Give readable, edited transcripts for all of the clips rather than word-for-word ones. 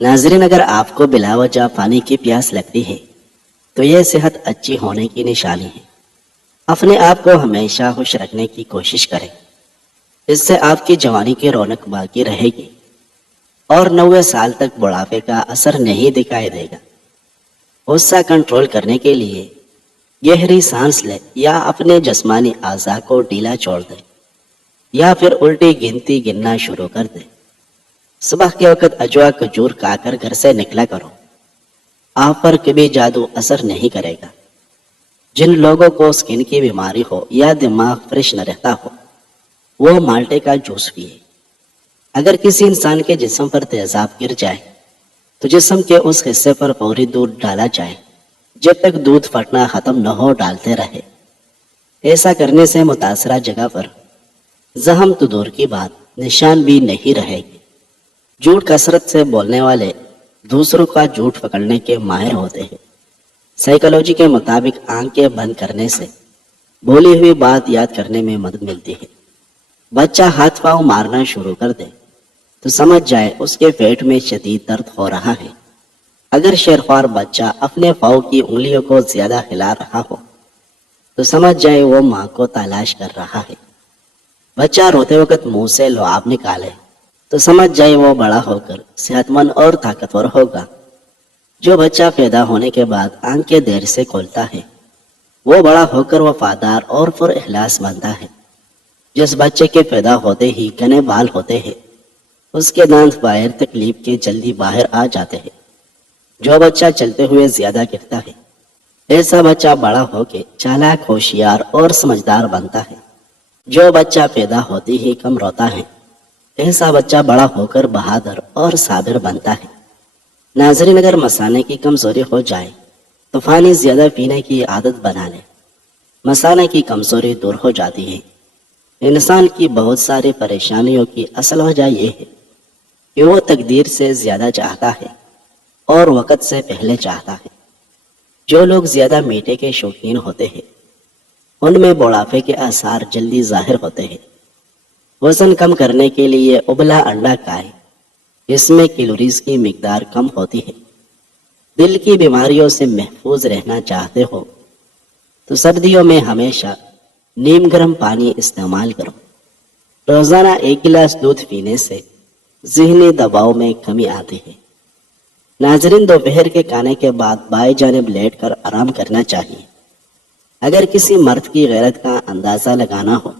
ناظرین، اگر آپ کو بلا وجہ پانی کی پیاس لگتی ہے تو یہ صحت اچھی ہونے کی نشانی ہے۔ اپنے آپ کو ہمیشہ خوش رکھنے کی کوشش کریں، اس سے آپ کی جوانی کی رونق باقی رہے گی اور 90 سال تک بڑھاپے کا اثر نہیں دکھائی دے گا۔ غصہ کنٹرول کرنے کے لیے گہری سانس لیں یا اپنے جسمانی اعضاء کو ڈھیلا چھوڑ دیں، یا پھر الٹی گنتی گننا شروع کر دیں۔ صبح کے وقت اجوا کھجور کھا کر گھر سے نکلا کرو، آپ پر کبھی جادو اثر نہیں کرے گا۔ جن لوگوں کو سکن کی بیماری ہو یا دماغ فریش نہ رہتا ہو وہ مالٹے کا جوس پیے۔ اگر کسی انسان کے جسم پر تیزاب گر جائے تو جسم کے اس حصے پر فوری دودھ ڈالا جائے، جب تک دودھ پھٹنا ختم نہ ہو ڈالتے رہے۔ ایسا کرنے سے متاثرہ جگہ پر زخم تو دور کی بات نشان بھی نہیں رہے گی۔ جھوٹ کثرت سے بولنے والے دوسروں کا جھوٹ پکڑنے کے ماہر ہوتے ہیں۔ سائیکالوجی کے مطابق آنکھیں بند کرنے سے بولی ہوئی بات یاد کرنے میں مدد ملتی ہے۔ بچہ ہاتھ پاؤں مارنا شروع کر دے تو سمجھ جائے اس کے پیٹ میں شدید درد ہو رہا ہے۔ اگر شیرخوار بچہ اپنے پاؤں کی انگلیوں کو زیادہ ہلا رہا ہو تو سمجھ جائے وہ ماں کو تلاش کر رہا ہے۔ بچہ روتے وقت منہ سے لعاب نکالے تو سمجھ جائے وہ بڑا ہو کر صحت مند اور طاقتور ہوگا۔ جو بچہ پیدا ہونے کے بعد آنکھیں دیر سے کھولتا ہے وہ بڑا ہو کر وفادار اور پر اخلاص بنتا ہے۔ جس بچے کے پیدا ہوتے ہی گھنے بال ہوتے ہیں اس کے دانت باہر تکلیف کے جلدی باہر آ جاتے ہیں۔ جو بچہ چلتے ہوئے زیادہ گرتا ہے ایسا بچہ بڑا ہو کے چالاک، ہوشیار اور سمجھدار بنتا ہے۔ جو بچہ پیدا ہوتے ہی کم روتا ہے ایسا بچہ بڑا ہو کر بہادر اور صابر بنتا ہے۔ ناظرین، اگر مثانے کی کمزوری ہو جائے تو پانی زیادہ پینے کی عادت بنا لیں۔ مثانے کی کمزوری دور ہو جاتی ہے۔ انسان کی بہت ساری پریشانیوں کی اصل وجہ یہ ہے کہ وہ تقدیر سے زیادہ چاہتا ہے اور وقت سے پہلے چاہتا ہے۔ جو لوگ زیادہ میٹھے کے شوقین ہوتے ہیں ان میں بڑھاپے کے آثار جلدی ظاہر ہوتے ہیں۔ وزن کم کرنے کے لیے ابلا انڈا کھائیں، اس میں کیلوریز کی مقدار کم ہوتی ہے۔ دل کی بیماریوں سے محفوظ رہنا چاہتے ہو تو سردیوں میں ہمیشہ نیم گرم پانی استعمال کرو۔ روزانہ 1 گلاس دودھ پینے سے ذہنی دباؤ میں کمی آتی ہے۔ ناظرین، دوپہر کے کھانے کے بعد بائیں جانب لیٹ کر آرام کرنا چاہیے۔ اگر کسی مرد کی غیرت کا اندازہ لگانا ہو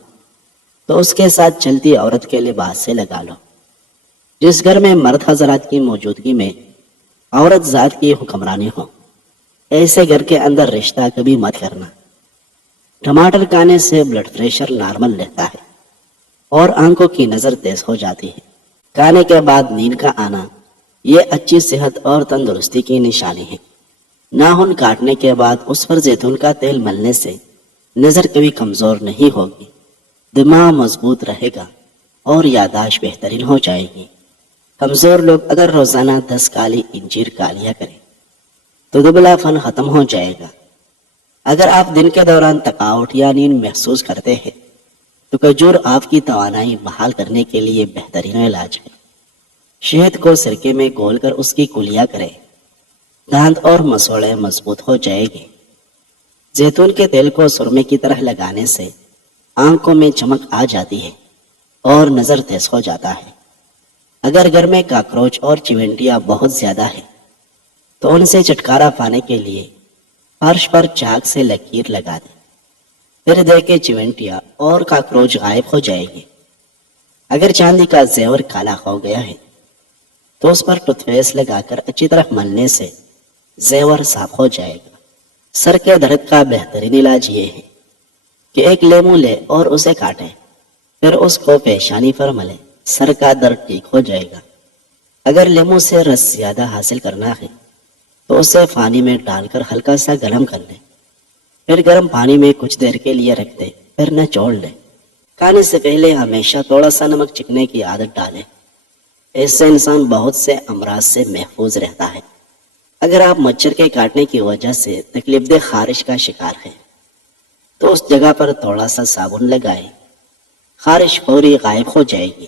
تو اس کے ساتھ چلتی عورت کے لباس سے لگا لو۔ جس گھر میں مرد حضرات کی موجودگی میں عورت ذات کی حکمرانی ہو ایسے گھر کے اندر رشتہ کبھی مت کرنا۔ ٹماٹر کھانے سے بلڈ پریشر نارمل رہتا ہے اور آنکھوں کی نظر تیز ہو جاتی ہے۔ کھانے کے بعد نیند کا آنا یہ اچھی صحت اور تندرستی کی نشانی ہے۔ ناخن کاٹنے کے بعد اس پر زیتون کا تیل ملنے سے نظر کبھی کمزور نہیں ہوگی، دماغ مضبوط رہے گا اور یادداشت بہترین ہو جائے گی۔ کمزور لوگ اگر روزانہ 10 کالی انجیر کھا لیا کریں تو دبلا پن ختم ہو جائے گا۔ اگر آپ دن کے دوران تھکاوٹ یا نیند محسوس کرتے ہیں تو کھجور آپ کی توانائی بحال کرنے کے لیے بہترین علاج ہے۔ شہد کو سرکے میں گھول کر اس کی کلیاں کریں، دانت اور مسوڑے مضبوط ہو جائے گی۔ زیتون کے تیل کو سرمے کی طرح لگانے سے آنکھوں میں چمک آ جاتی ہے اور نظر تیز ہو جاتا ہے۔ اگر گھر میں کاکروچ اور چیونٹیاں بہت زیادہ ہیں تو ان سے چھٹکارا پانے کے لیے فرش پر چاک سے لکیر لگا دیں، پھر دیکھیں چیونٹیاں اور کاکروچ غائب ہو جائے گی۔ اگر چاندی کا زیور کالا ہو گیا ہے تو اس پر ٹوتھ پیسٹ لگا کر اچھی طرح ملنے سے زیور صاف ہو جائے گا۔ سر کے درد کا بہترین علاج یہ ہے کہ ایک لیمو لے اور اسے کاٹیں، پھر اس کو پیشانی پر ملے، سر کا درد ٹھیک ہو جائے گا۔ اگر لیمو سے رس زیادہ حاصل کرنا ہے تو اسے پانی میں ڈال کر ہلکا سا گرم کر لیں، پھر گرم پانی میں کچھ دیر کے لیے رکھ دیں، پھر نچوڑ لیں۔ کھانے سے پہلے ہمیشہ تھوڑا سا نمک چکھنے کی عادت ڈالیں، اس سے انسان بہت سے امراض سے محفوظ رہتا ہے۔ اگر آپ مچھر کے کاٹنے کی وجہ سے تکلیف دہ خارش کا شکار ہیں تو اس جگہ پر تھوڑا سا صابن لگائیں، خارش فوری غائب ہو جائے گی۔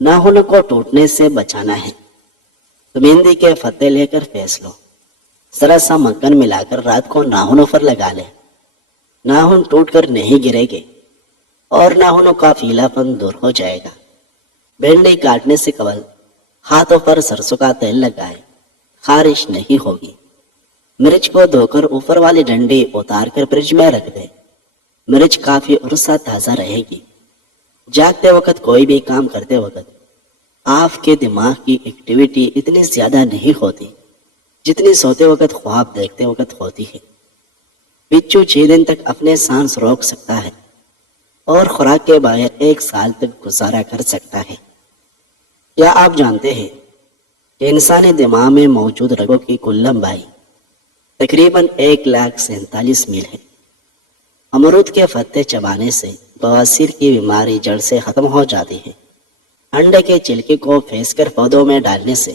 ناخنوں کو ٹوٹنے سے بچانا ہے تو مہندی کے پتے لے کر پھینس لو، ذرا سا مکھن ملا کر رات کو ناخنوں پر لگا لے، ناخن ٹوٹ کر نہیں گرے گے اور ناخنوں کا پیلا پن دور ہو جائے گا۔ بھنڈی کاٹنے سے قبل ہاتھوں پر سرسوں کا تیل لگائے، خارش نہیں ہوگی۔ مرچ کو دھو کر اوپر والی ڈنڈی اتار کر فریج میں رکھ دے، مرچ کافی عرصہ تازہ رہے گی۔ جاگتے وقت کوئی بھی کام کرتے وقت آپ کے دماغ کی ایکٹیویٹی اتنی زیادہ نہیں ہوتی جتنی سوتے وقت خواب دیکھتے وقت ہوتی ہے۔ بچو 6 دن تک اپنے سانس روک سکتا ہے اور خوراک کے بغیر 1 سال تک گزارا کر سکتا ہے۔ کیا آپ جانتے ہیں کہ انسانی دماغ میں موجود رگوں کی کل لمبائی تقریباً 1,47,000 میل ہے۔ امرود کے پتے چبانے سے بواسیر کی بیماری جڑ سے ختم ہو جاتی ہے۔ انڈے کے چھلکے کو پھینس کر پودوں میں ڈالنے سے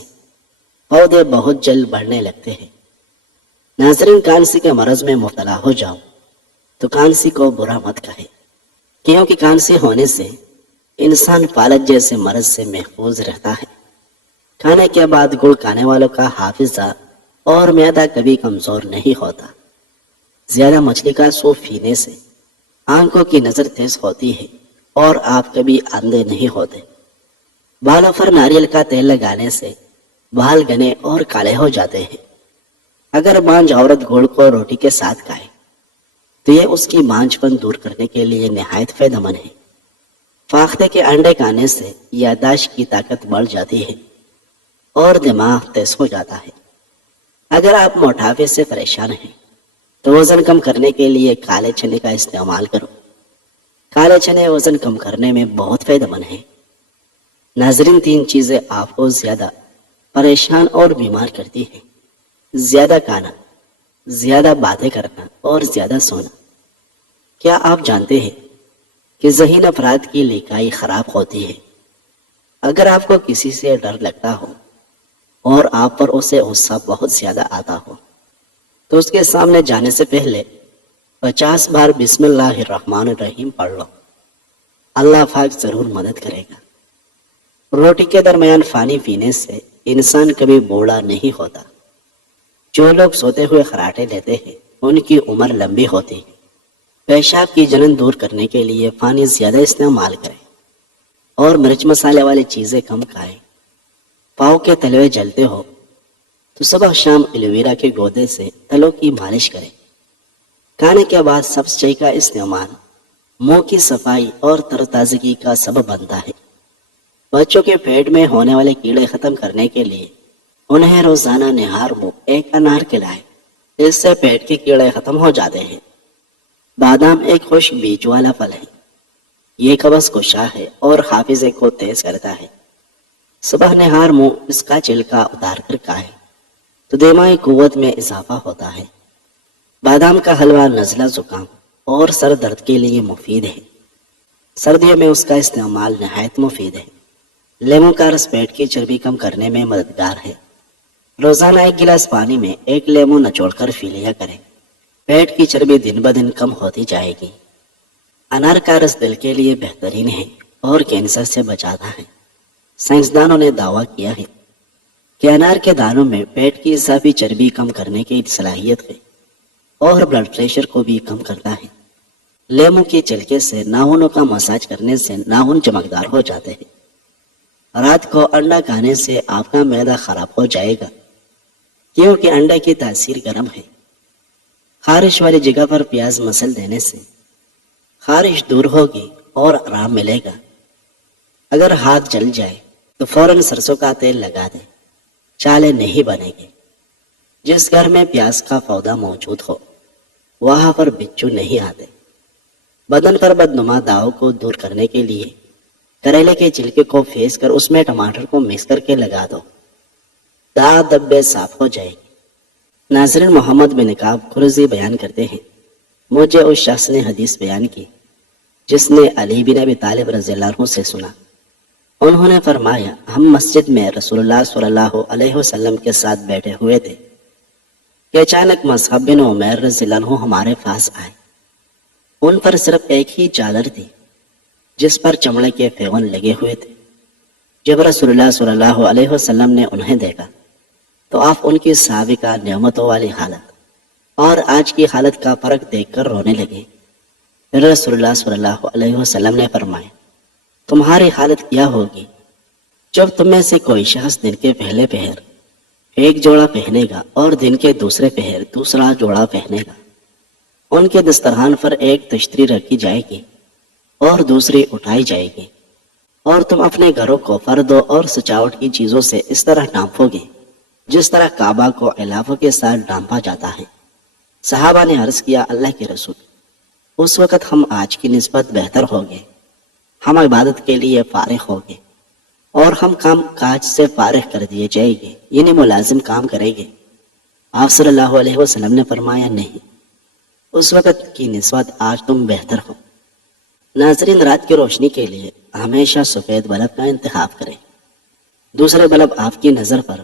پودے بہت جلد بڑھنے لگتے ہیں۔ ناظرین، کانسی کے مرض میں مبتلا ہو جاؤ تو کانسی کو برا مت کہے، کیونکہ کانسی ہونے سے انسان فالج جیسے مرض سے محفوظ رہتا ہے۔ کھانے کے بعد گڑ کھانے والوں کا حافظہ اور معدہ کبھی کمزور نہیں ہوتا۔ زیادہ مچھلی کا سوپ پینے سے آنکھوں کی نظر تیز ہوتی ہے اور آپ کبھی اندھے نہیں ہوتے۔ بالوں پر ناریل کا تیل لگانے سے بال گھنے اور کالے ہو جاتے ہیں۔ اگر بانجھ عورت گڑ کو روٹی کے ساتھ کھائے تو یہ اس کی بانجھ پن دور کرنے کے لیے نہایت فائدہ مند ہے۔ فاختے کے انڈے کھانے سے یادداشت کی طاقت بڑھ جاتی ہے اور دماغ تیز ہو جاتا ہے۔ اگر آپ موٹاپے سے پریشان ہیں تو وزن کم کرنے کے لیے کالے چنے کا استعمال کرو۔ کالے چنے وزن کم کرنے میں بہت فائدہ مند ہیں۔ ناظرین، 3 چیزیں آپ کو زیادہ پریشان اور بیمار کرتی ہیں: زیادہ کھانا، زیادہ باتیں کرنا اور زیادہ سونا۔ کیا آپ جانتے ہیں کہ ذہین افراد کی لکھائی خراب ہوتی ہے؟ اگر آپ کو کسی سے ڈر لگتا ہو اور آپ پر اسے غصہ بہت زیادہ آتا ہو تو اس کے سامنے جانے سے پہلے 50 بار بسم اللہ الرحمن الرحیم پڑھ لو، اللہ پاک ضرور مدد کرے گا۔ روٹی کے درمیان پانی پینے سے انسان کبھی بوڑھا نہیں ہوتا۔ جو لوگ سوتے ہوئے خراٹے لیتے ہیں ان کی عمر لمبی ہوتی ہے۔ پیشاب کی جلن دور کرنے کے لیے پانی زیادہ استعمال کریں اور مرچ مسالے والی چیزیں کم کھائیں۔ پاؤں کے تلوے جلتے ہو تو صبح شام ایلوویرا کے گودے سے تلوں کی مالش کریں۔ کھانے کے بعد سبز چائے کا استعمال منہ کی صفائی اور ترتازگی کا سبب بنتا ہے۔ بچوں کے پیٹ میں ہونے والے کیڑے ختم کرنے کے لیے انہیں روزانہ نہار منہ 1 انار کھلائیں، اس سے پیٹ کے کیڑے ختم ہو جاتے ہیں۔ بادام ایک خشک بیج والا پھل ہے۔ یہ قبض کشا ہے اور حافظے کو تیز کرتا ہے۔ صبح نہار منہ اس کا چھلکا اتار کر کھائیں تو دماغی قوت میں اضافہ ہوتا ہے۔ بادام کا حلوہ نزلہ زکام اور سر درد کے لیے مفید ہے۔ سردیوں میں اس کا استعمال نہایت مفید ہے۔ لیموں کا رس پیٹ کی چربی کم کرنے میں مددگار ہے۔ روزانہ 1 گلاس پانی میں 1 لیموں نچوڑ کر پی لیا کریں، پیٹ کی چربی دن بدن کم ہوتی جائے گی۔ انار کا رس دل کے لیے بہترین ہے اور کینسر سے بچاتا ہے۔ سائنسدانوں نے دعویٰ کیا ہے کہ انار کے دانوں میں پیٹ کی اضافی چربی کم کرنے کی صلاحیت ہے اور بلڈ پریشر کو بھی کم کرتا ہے۔ لیموں کے چھلکے سے ناخنوں کا مساج کرنے سے ناخن چمکدار ہو جاتے ہیں۔ رات کو انڈا کھانے سے آپ کا معدہ خراب ہو جائے گا کیونکہ انڈے کی تاثیر گرم ہے۔ خارش والی جگہ پر پیاز مسل دینے سے خارش دور ہوگی اور آرام ملے گا۔ اگر ہاتھ جل جائے تو فوراً سرسوں کا تیل لگا دیں، چالے نہیں بنے گے۔ جس گھر میں پیاز کا پودا موجود ہو وہاں پر بچھو نہیں آتے۔ بدن پر بدنما داغوں کو دور کرنے کے لیے کریلے کے چھلکے کو پھینس کر اس میں ٹماٹر کو مکس کر کے لگا دو، داغ دبے صاف ہو جائے گی۔ ناظرین، محمد بن کعب قرظی بیان کرتے ہیں، مجھے اس شخص نے حدیث بیان کی جس نے علی بن ابی طالب رضی اللہ عنہ سے سنا۔ انہوں نے فرمایا، ہم مسجد میں رسول اللہ صلی اللہ علیہ وسلم کے ساتھ بیٹھے ہوئے تھے کہ اچانک مصعب بن عمیر رضی اللہ عنہ ہمارے پاس آئے۔ ان پر صرف ایک ہی چادر تھی جس پر چمڑے کے پیون لگے ہوئے تھے۔ جب رسول اللہ صلی اللہ علیہ وسلم نے انہیں دیکھا تو آپ ان کی سابقہ نعمتوں والی حالت اور آج کی حالت کا فرق دیکھ کر رونے لگے۔ پھر رسول اللہ صلی اللہ علیہ وسلم نے فرمایا، تمہاری حالت کیا ہوگی جب تم میں سے کوئی شخص دن کے پہلے پہر ایک جوڑا پہنے گا اور دن کے دوسرے پہر دوسرا جوڑا پہنے گا۔ ان کے دسترخوان پر ایک تشتری رکھی جائے گی اور دوسری اٹھائی جائے گی، اور تم اپنے گھروں کو پردوں اور سجاوٹ کی چیزوں سے اس طرح ڈھانپو گے جس طرح کعبہ کو علافوں کے ساتھ ڈھانپا جاتا ہے۔ صحابہ نے عرض کیا، اللہ کے رسول، اس وقت ہم آج کی نسبت بہتر ہو گئے، ہم عبادت کے لیے فارغ ہو گئے اور ہم کام کاج سے فارغ کر دیے جائیں گے، یعنی ملازم کام کریں گے۔ آپ صلی اللہ علیہ وسلم نے فرمایا، نہیں، اس وقت کی نسبت آج تم بہتر ہو۔ ناظرین، رات کی روشنی کے لیے ہمیشہ سفید بلب کا انتخاب کریں۔ دوسرے بلب آپ کی نظر پر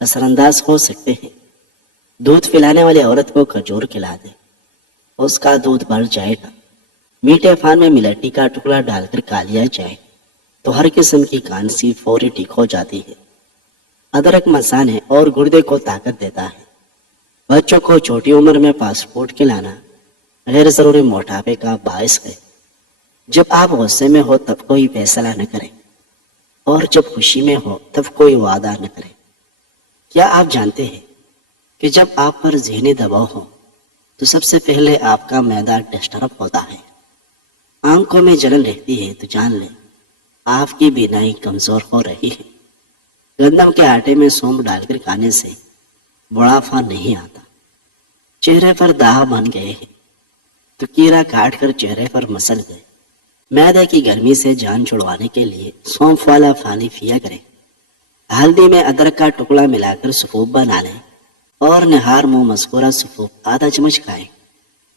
اثر انداز ہو سکتے ہیں۔ دودھ پلانے والی عورت کو کھجور کھلا دے، اس کا دودھ بڑھ جائے گا۔ میٹھے پان میں ملٹی کا ٹکڑا ڈال کر کھا لیا جائے تو ہر قسم کی کھانسی فوری ٹھیک ہو جاتی ہے۔ ادرک مسانے اور گردے کو طاقت دیتا ہے۔ بچوں کو چھوٹی عمر میں فاسٹ فوڈ کھلانا غیر ضروری موٹاپے کا باعث ہے۔ جب آپ غصے میں ہو تب کوئی فیصلہ نہ کریں، اور جب خوشی میں ہو تب کوئی وعدہ نہ کریں۔ کیا آپ جانتے ہیں کہ جب آپ پر ذہنی دباؤ ہو تو سب سے پہلے آپ کا معدہ ڈسٹرب ہوتا ہے، آنکھوں میں جلن رہتی ہے تو جان لیں آپ کی بینائی کمزور ہو رہی ہے۔ گندم کے آٹے میں سونف ڈال کر کھانے سے بڑھاپا نہیں آتا۔ چہرے پر داغ بن گئے ہیں تو کیڑا کاٹ کر چہرے پر مسل گئے۔ معدے کی گرمی سے جان چھڑوانے کے لیے سونف والا پانی پیا کریں۔ ہلدی میں ادرک کا ٹکڑا ملا کر سوپ بنا لیں اور نہار منہ مذکورہ سوپ آدھا چمچ کھائیں۔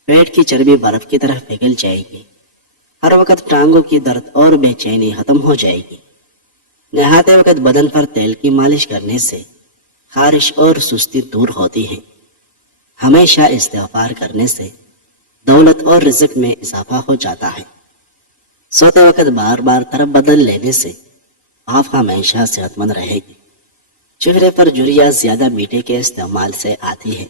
پیٹ کی چربی برف کی طرح پگھل جائے گی۔ ہر وقت ٹانگوں کی درد اور بے چینی ختم ہو جائے گی۔ نہاتے وقت بدن پر تیل کی مالش کرنے سے خارش اور سستی دور ہوتی ہے۔ ہمیشہ استغفار کرنے سے دولت اور رزق میں اضافہ ہو جاتا ہے۔ سوتے وقت بار بار طرف بدل لینے سے آپ ہمیشہ صحت مند رہے گی۔ چہرے پر جھریاں زیادہ میٹھے کے استعمال سے آتی ہے۔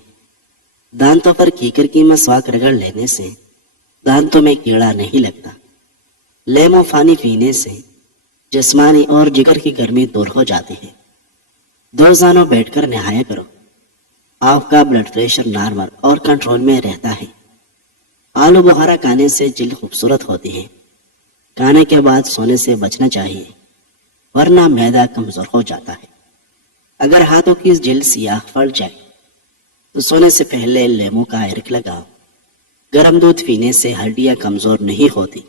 دانتوں پر کیکر کی مسواک رگڑ لینے سے دانتوں میں کیڑا نہیں لگتا۔ لیمو پانی پینے سے جسمانی اور جگر کی گرمی دور ہو جاتی ہے۔ روزانہ بیٹھ کر نہایا کرو، آپ کا بلڈ پریشر نارمل اور کنٹرول میں رہتا ہے۔ آلو بخارا کھانے سے جلد خوبصورت ہوتی ہے۔ کھانے کے بعد سونے سے بچنا چاہیے، ورنہ معدہ کمزور ہو جاتا ہے۔ اگر ہاتھوں کی جلد سیاہ پڑ جائے تو سونے سے پہلے لیمو کا عرق لگاؤ۔ گرم دودھ پینے سے ہڈیاں کمزور نہیں ہوتی۔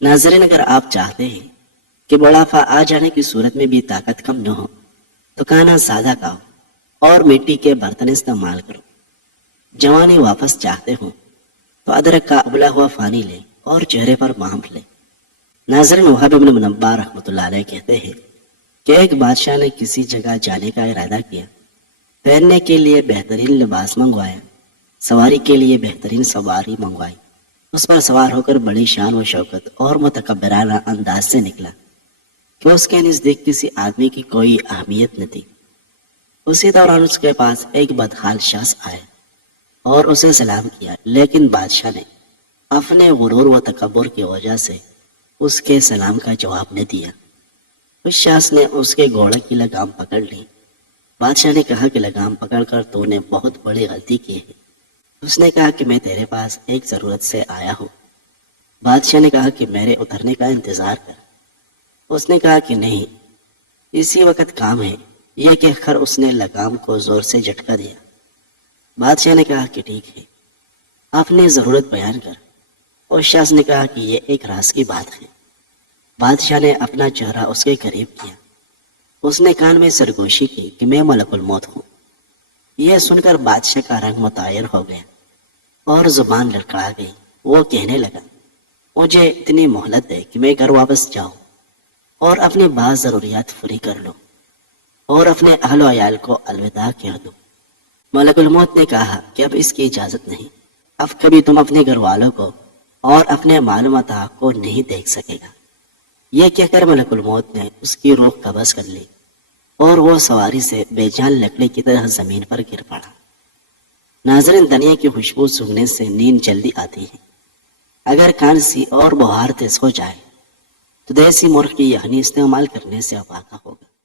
ناظرین، اگر آپ چاہتے ہیں کہ بڑھاپا آ جانے کی صورت میں بھی طاقت کم نہ ہو تو کھانا سادہ کھاؤ اور مٹی کے برتن استعمال کرو۔ جوانی واپس چاہتے ہوں تو ادرک کا ابلا ہوا پانی لیں اور چہرے پر بانپ لیں۔ ناظرین، وہاب بن منبہ رحمۃ اللہ علیہ کہتے ہیں کہ ایک بادشاہ نے کسی جگہ جانے کا ارادہ کیا، پہننے کے لیے بہترین لباس منگوایا، سواری کے لیے بہترین سواری منگوائی، اس پر سوار ہو کر بڑی شان و شوکت اور متکبرانہ انداز سے نکلا کہ اس کے نزدیک کسی آدمی کی کوئی اہمیت نہ تھی۔ اسی دوران اس کے پاس ایک بدحال شخص آیا اور اسے سلام کیا، لیکن بادشاہ نے اپنے غرور و تکبر کی وجہ سے اس کے سلام کا جواب نہ دیا۔ اس شخص نے اس کے گھوڑے کی لگام پکڑ لی۔ بادشاہ نے کہا کہ لگام پکڑ کر تو نے بہت بڑی غلطی کی ہے۔ اس نے کہا کہ میں تیرے پاس ایک ضرورت سے آیا ہوں۔ بادشاہ نے کہا کہ میرے اترنے کا انتظار کر۔ اس نے کہا کہ نہیں، اسی وقت کام ہے۔ یہ کہہ کر اس نے لگام کو زور سے جھٹکا دیا۔ بادشاہ نے کہا کہ ٹھیک ہے، اپنی ضرورت بیان کر۔ اس شخص نے کہا کہ یہ ایک راز کی بات ہے۔ بادشاہ نے اپنا چہرہ اس کے قریب کیا۔ اس نے کان میں سرگوشی کی کہ میں ملک الموت ہوں۔ یہ سن کر بادشاہ کا رنگ متغیر ہو گیا اور زبان لڑکھڑا گئی۔ وہ کہنے لگا، مجھے اتنی مہلت دے کہ میں گھر واپس جاؤں اور اپنی بعض ضروریات پوری کر لوں اور اپنے اہل و عیال کو الوداع کہہ دوں۔ ملک الموت نے کہا کہ اب اس کی اجازت نہیں، اب کبھی تم اپنے گھر والوں کو اور اپنے مال و متاع کو نہیں دیکھ سکے گا۔ یہ کہہ کر ملک الموت نے اس کی روح قبض کر لی اور وہ سواری سے بے جان لکڑی کی طرح زمین پر گر پڑا۔ ناظرین، دھنیا کی خوشبو سونگھنے سے نیند جلدی آتی ہے۔ اگر کھانسی اور بخار تیز ہو جائے تو دیسی مرغ کی یخنی استعمال کرنے سے افاقہ ہوگا۔